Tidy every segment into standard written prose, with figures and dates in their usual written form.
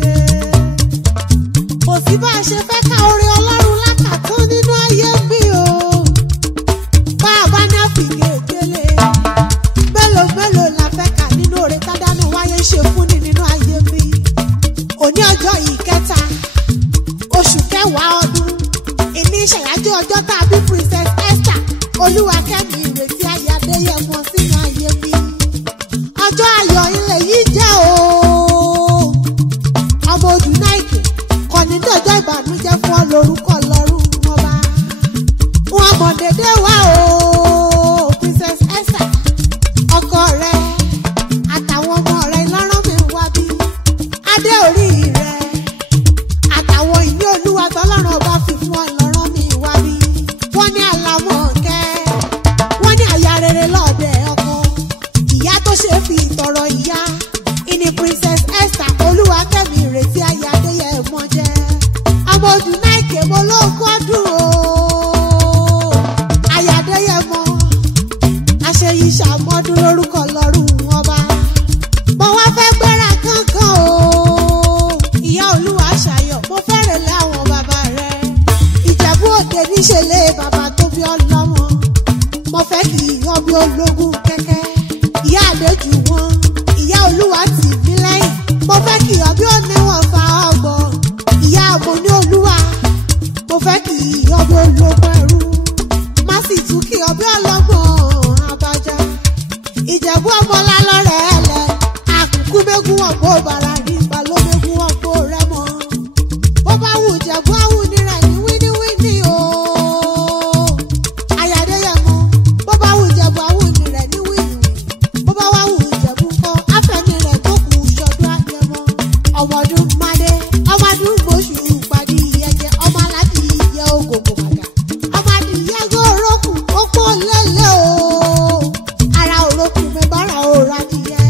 dé. Kò sí bá a ṣe fẹ́ ká oore Ọlọ́run lákàtún nínú ayé mi o. Bá a bá ní àfìgègélé, mélòó mélòó la fẹ́ kà nínú oore tádánù wáyé ṣe fún ni nínú ayé mi. Òní ọjọ́ ìkẹta, oṣù kẹwàá ọdún, ìní ìṣàyájọ́ ọjọ́ tá a bí Princess Esther Olúwakẹ́mi Ìrètí Ayé Adéyẹmọ sínú ayé mi. Ọjọ́ ayọ̀ ilẹ̀ yìí jẹ́ o. Ọmọ Odùnáìkè kọ́ni dọ̀jọ́ ìbànújẹ́ fún ọ lórúkọ lọ́rùn ọba. Wọ́n mọ̀ dédé wá o. Princess Esther ọkọ rẹ̀ àtàwọn ọmọ rẹ̀ lọ́rọ̀ mi wá bí. Adé orí rẹ̀ àtàwọn ìní Olúwa tọ́lọ́run ọba fi fún ọ lọ́rọ̀ mi wá bí. Wọ́n ní àlàmọ̀kẹ́, wọ́n ní àyà rere lọ́ọ̀dẹ̀ ọkọ. Ìyá tó ṣe fi ìtọ̀rọ̀ ìyá ìní Princess Esther Olúwakẹ́mi Ìrètí Ayé Adéyẹmọ jẹ́. Ọmọ Odùnáìkè mo ló gbọ́dún o. Ayé Adéyẹmọ àṣeyí ṣàmọ́dún lórúkọ lọ́rùn ọba. Mo wá fẹ́ gbéra kánkán o. Ìyá Olúwa ṣàyọ̀ mo fẹ́rẹ̀ lé àwọn bàbá rẹ̀. Ìjẹ̀bú Òde níṣẹ̀lẹ̀ bàbá tó bí ọlọ́mọ. Mo fẹ́ kí ọbí ológun kẹ́kẹ́. Ìyá àlejò wọn, ìyá Olúwa tì mí lẹ́yìn. Mo fẹ́ kí ọbí oníwọ̀n fa ọgbọ̀n. Ìyá àmọ́ ní Olúwa, mo fẹ́ kí ọbí ológun ẹrú. Má sì tún kí ọbí ọlọ́gbọ̀n abájá. Ìjẹ̀bú ọmọ lálọ́rẹ̀ ẹlẹ̀, àkùkù mẹ́gun ọ̀pọ̀ bàrà rí balógun ọ̀pọ̀ rẹ̀ mọ́. Bó bá wù Ìjẹ̀bú àwù nírẹ̀ ní wíníwíní o. Ayé Adéyẹmọ, bó bá wù Ìjẹ̀bú àwù nírẹ̀ ní wíníwíní. Bó bá wá wù Ìjẹ̀bú kọ́, afẹ́mi rẹ̀ tó kù ṣọdún Adéyẹmọ. Ọmọdún Mádé, ọmọdún Mọ́ṣù pàdé ìyẹ́jẹ́, ọmọ aládì ìyẹ́ ògògò màgà. Ọmọ adìyẹ gòrókù, ó pọ̀ lélẹ̀ o. Ara òrókù mi bára òrà nìyẹ.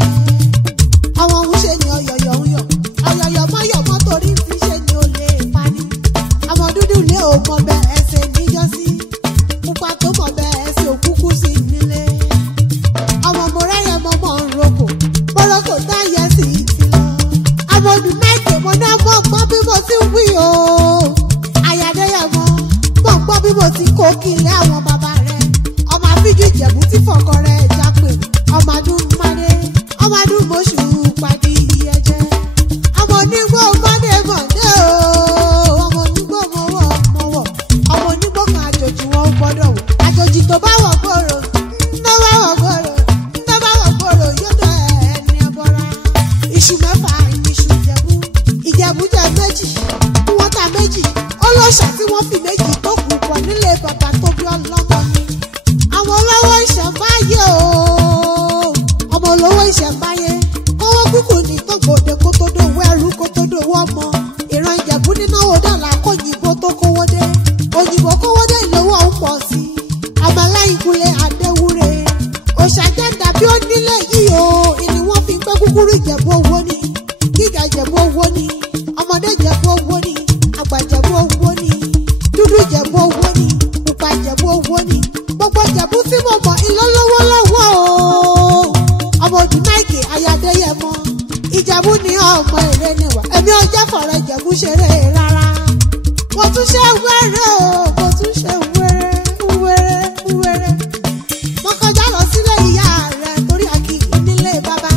Ọmọ òun ṣe ni ọ̀yọ̀yọ̀ ń yọ̀. Ọ̀yọ̀yọ̀ mọ́yọ̀ mọ́ torí fi ṣe ni ó lè pani. Ọmọ dúdú lé ò mọ bẹ ẹsẹ̀ níjọ́sí. Pupa tó mọ bẹ ẹsẹ̀ òkúkú sí nílé. Ọmọ Mọ̀rẹ́yẹ mọ́mọ́ ń roko. Bọ́lọ́kò táyẹ̀ sí ti lọ. Ọmọ Odùnáìkè mo ní ọmọ gbọ́ bí mo ti wí o. Ayé Adéyẹmọ mọ̀ gbọ́ bí mo ti kó kílé àwọn bàbá rẹ̀. Ọmọ àfíjú Ìjẹ̀bú tí fọkọ rẹ̀ jápè. Ọmọ adún Mádé, ọmọ adún Mọ́ṣù pàdé ìyẹ́jẹ́. Ọmọ onígbò mọ́dé mọ̀dé o. Ọmọ onígbò mọ́wọ́ mọ́wọ́. Ọmọ onígbò kan àjòjì wọn gbọ́dọ̀ wò. Àjòjì tó bá wọ̀ gbòòrò, tó bá wọ̀ gbòòrò, tó bá wọ̀ gbòòrò yóò dọ̀ ẹni ẹbọra. Iṣu mẹ́fà iṣu Ìjẹ̀bú. Ìjẹ̀bú jẹ méjì, wọ́n ta méjì. Olóṣà tí wọ́n fi méjì tó kù pọ̀ nílé bàbá tó bí ọlọ́mọ ni. Àwọn olówó ìṣẹ̀mbáyé o. Ọmọ olówó ìṣẹ̀mbáyé. Owó kúkú ní tọ́gbòde kó tó dòwó ẹrú kó tó dòwó ọmọ. Ìran Ìjẹ̀bú nínáwó dọ́là kóyìnbó tó kówó dé. Òyìnbó kówó dé ìlówó ń pọ̀ sí i. Ọmọ ẹlẹ́yin Kúnlé Adéwúre. Òṣàjẹ́ dàbí onílé yìí o. Ìní wọ́n fi pé kúkúrú Ìjẹ̀bú owó ni. Gíga Ìjẹ̀bú owó ni. Ọmọdé Ìjẹ̀bú owó ni. Àgbà Ìjẹ̀bú owó ni. Dúdú Ìjẹ̀bú owó ni. Pupa Ìjẹ̀bú owó ni. Gbogbo Ìjẹ̀bú tí mo mọ̀ ìlọ́lọ́wọ́ lọ́wọ́ o. Ọmọ Odùnáìkè Ayé Adéyẹmọ. Ìjẹ̀bú ni ọmọ èrè níwà. Èmi ò jẹ́ fọ̀rọ̀ Ìjẹ̀bú ṣeré rárá. Mo tún ṣe wẹ́rẹ́ o. Mo tún ṣe wẹ́rẹ́. Mo kọjá lọ sílé ìyá rẹ̀ torí àkì nílé bàbá.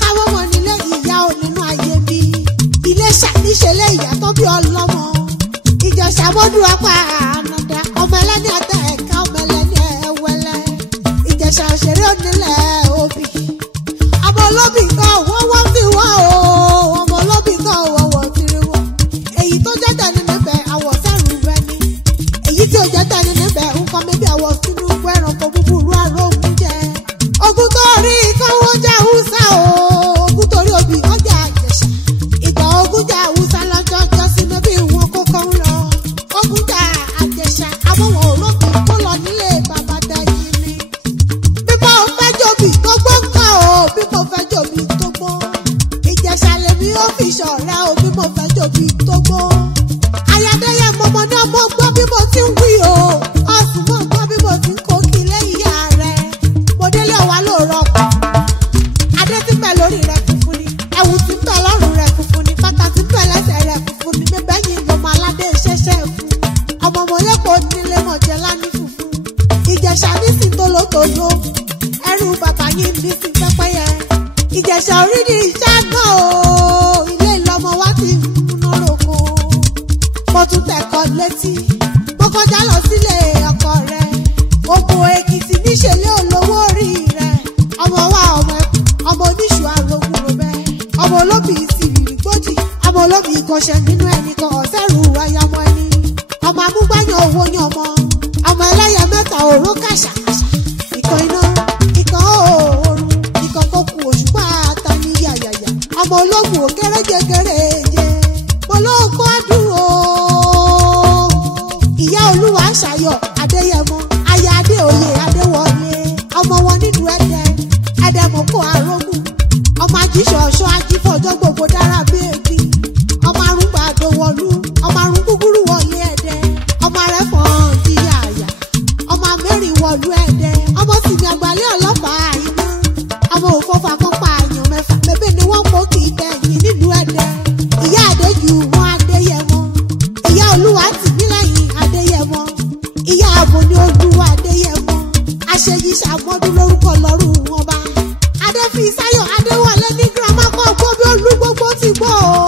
Káwọ́ mọ nílé ìyá ò nínú ayé mi. Ilé ṣàníṣelé ìyá tó bí ọlọ́mọ. Ìjẹ̀ṣà mọ́dún apá ànàdá. Ọmọ ẹlẹ́ni ọ̀tá ẹ̀ka ọmọ ẹlẹ́ni ẹ̀wẹ́lẹ́. Ìjẹ̀ṣà òṣèré onílẹ̀ òbí. Ọmọ olóbì kan wọ́wọ́ fi wá o. Ọmọ olóbì kan wọ́wọ́ tiri wọ́. Èyí tó jẹ́ tẹ̀ni níbẹ̀ àwọ̀ sẹ́rù rẹ ni. Èyí tí ò jẹ́ tẹ̀ni níbẹ̀ nǹkan mẹ́bí àwọ̀ sínú ẹranko búburú àrògùn jẹ. Ogun tó rí kọ́wọ́ jẹ́ Hausa o. Ogun tó rí obì ọjà Ìjẹ̀ṣà. Ìgbà ogun jẹ́ Hausa lọ́jọ́ jọ́sí mẹ́bí wọn kó kọ́ ń lọ. Ogun jẹ́ Ìjẹ̀ṣà àbọ̀wọ̀ olókùn kó lọ nílé bàbá tẹ̀yìn ni. Bí mo fẹ́ jòbì tó gbó ń kà o. Bí mo fẹ́ jòbì tó gbó. ẹsẹ̀ orí ní iṣẹ́ náà o ilé ìlọmọ wa ti ń múná roko mo tún tẹ̀kọ́ létí mo kọjá lọ sílé ọkọ rẹ̀ Ògùn Èkìtì níṣẹ̀lẹ̀ olówó orí rẹ̀ ọmọ wa ọmọ oníṣù arógun robẹ́ ọmọ olóbì ìsìrìrì gbòdì ọmọ olóbì ìkọ̀ṣẹ́ nínú ẹnì kan ọ̀sẹ̀rù ayamọ ẹni ọmọ amúgbáyàn owó yan ọmọ ẹlẹ́yẹ mẹ́ta òró kàṣàkàṣà ìkan iná ìkan òòrùn ìkan kókù òṣùpá àtàní yàyàyà ọmọ ológun òkèrè jẹgẹrẹ jẹ olóòkú àdúró ìyá olúwa ṣayọ̀ adéyẹmọ aya adéoyè adéwọlé ọmọ wọn nínú ẹdẹmọkọ arógùn ọmọ ajíṣọṣọ ajífọjọ gbogbo dára bí ègbì ọmọ arúgbàdo wọlú ọmọ arún gúgúrú wọlé ẹdẹ ọmọ arẹfọn di àyà ọmọ amẹrin wọlú ẹdẹ ọmọ tìmí àgbálẹ ọlọ́pàá iná ọmọ òfófó akọpa àyàn mẹ́fà bébè ni wọ́n pò kì í gbẹ̀yìn nílùú ẹdẹ ìyá àdéjù wọn adéyẹmọ ìyá olúwa tìmí lẹ́yìn adéyẹmọ ìyá àbò ní olúwa adéyẹmọ àṣeyí ṣàmọdún lórúkọ lọ́rùn wọn bá adéfísáyọ̀ adéwọlé ní girama kọ gbó bí olú gbogbo ti gbó o.